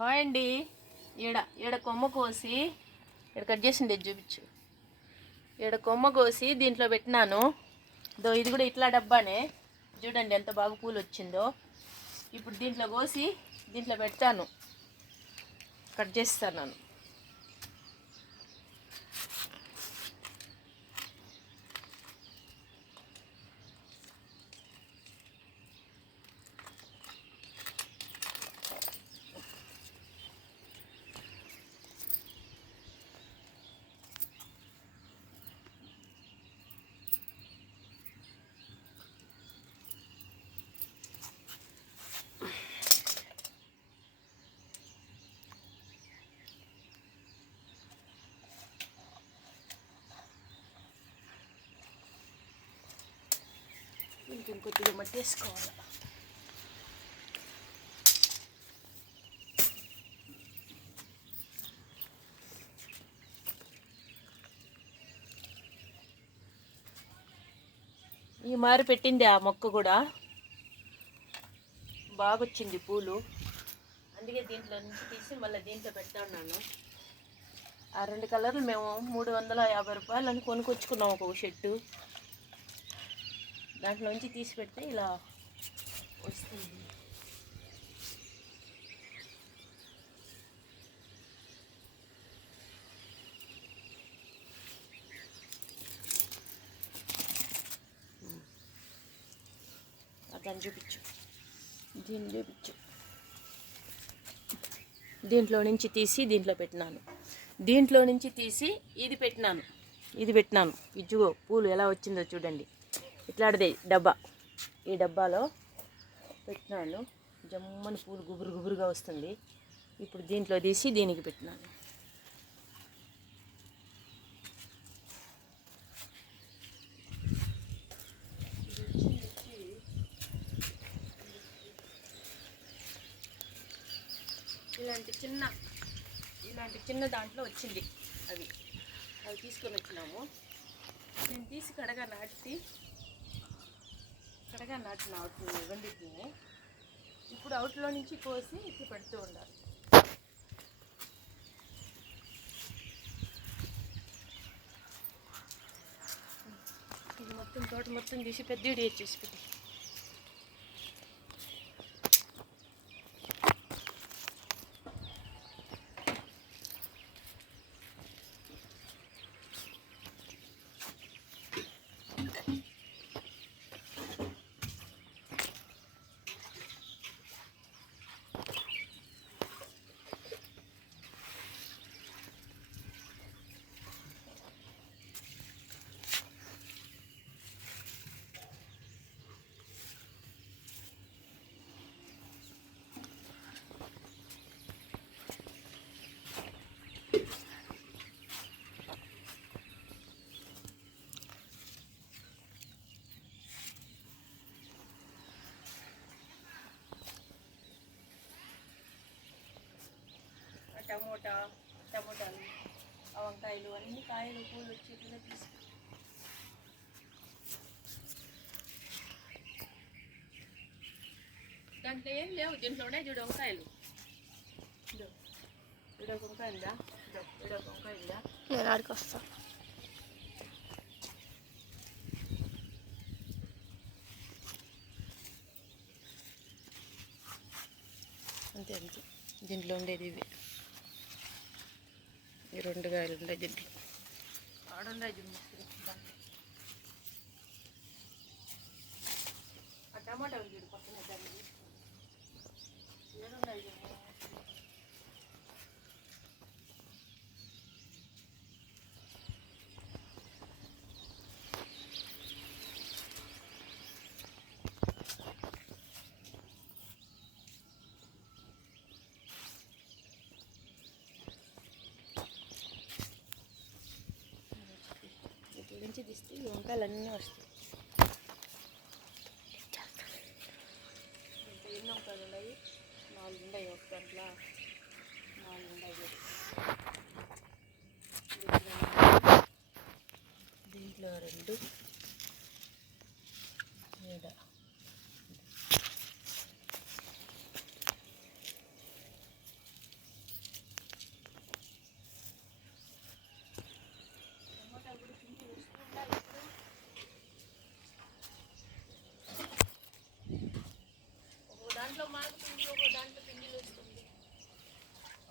Hi అండి. ఈడ కొమ్మ కోసి ఇక్కడ కట్ చేసిండే చూపించు. ఈడ కొమ్మ కోసి దీంట్లో పెట్టినాను. ఇది కూడా ఇట్లా డబ్బానే. చూడండి ఎంత బాగా పూలు వచ్చిందో. ఇప్పుడు దీంట్లో కోసి దీంట్లో పెడతాను, కట్ చేస్తాను. ఇంకొద్దిగా మట్టి వేసుకోవాలి. ఈ మారి పెట్టింది ఆ మొక్క కూడా బాగా వచ్చింది పూలు. అందుకే దీంట్లో నుంచి తీసి మళ్ళీ దీంట్లో పెడతా ఉన్నాను. ఆ 2 కలర్లు మేము 350 రూపాయలు అని కొనుక్కొచ్చుకున్నాం ఒక షర్టు. దాంట్లో నుంచి తీసి పెడితే ఇలా వస్తుంది. అట్లా చూపించు, దీన్ని చూపించు. దీంట్లో నుంచి తీసి దీంట్లో పెట్టినాను. దీంట్లో నుంచి తీసి ఇది పెట్టినాను. ఇజ్జుగో పూలు ఎలా వచ్చిందో చూడండి. ఇట్లాంటిది డబ్బా. ఈ డబ్బాలో పెట్టినాను. జమ్మని పూలు గుబురుగా వస్తుంది. ఇప్పుడు దీంట్లో తీసి దీనికి పెట్టినాను. ఇలాంటి చిన్న దాంట్లో వచ్చింది. అవి తీసుకొని వచ్చినాము. నేను తీసి కడగా నాటిన అవుతుంది రెండింటిని. ఇప్పుడు అవుట్లో నుంచి కోసి ఇట్లా పెడుతూ ఉండాలి. ఇది మొత్తం తోట మొత్తం తీసి పెద్ద వీడియో చేసి పెట్టి టమోటాలు, వంకాయలు అన్ని కాయలు పూలు వచ్చేట్టుగా తీసుకు. దాంట్లో ఏం లేవు. దీంట్లోనే చూడు వంకాయలు. ఇడొక వంకాయలుదా, ఇడొక వంకాయలుదా. నేను ఆడికి వస్తా. అంతే దీంట్లో ఉండేది ఇవి. ఈ 2 కాయలు ఉన్నాయి దీంట్లో. ఆడున్నాయి ఆ టమాటా చూడు పక్కన దాన్ని ఏడున్నాయి. నుంచి తీస్తే ఈ వంకాయలు అన్నీ వస్తాయి. ఎన్ని వంకాయలు ఉన్నాయి? 4 ఉన్నాయి. ఒక దాంట్లో 4 ఉన్నాయి. దీంట్లో 2 దాంట్లో మాకు పిండి, ఒక దాంట్లో పిండిలు వస్తుంది.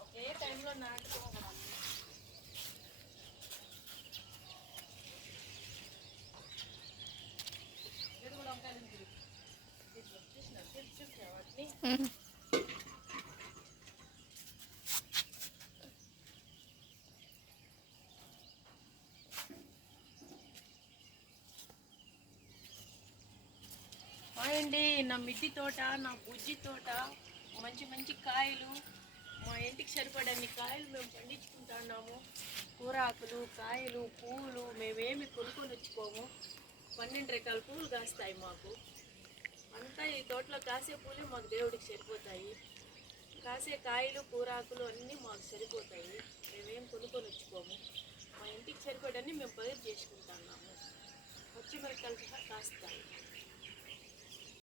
ఒకే టైంలో నాటుకోగలం. ఇది కూడా వంకాయలు చూసినా వాటిని. అండి నా మిద్ది తోట, నా బుజ్జి తోట, మంచి మంచి కాయలు, మా ఇంటికి సరిపడన్ని కాయలు మేము పండించుకుంటున్నాము. కూరాకులు, కాయలు, పువ్వులు మేమేమి కొనుక్కొని వచ్చుకోము. 12 రకాల పువ్వులు కాస్తాయి మాకు. అంతా ఈ తోటలో కాసే పూలే మాకు దేవుడికి సరిపోతాయి. కాసే కాయలు, కూరాకులు అన్నీ మాకు సరిపోతాయి. మేమేం కొనుక్కొని వచ్చుకోము. మా ఇంటికి సరిపడన్ని మేము పైరు చేసుకుంటున్నాము. పచ్చిమిరపకాయలు సహా కాస్తాయి.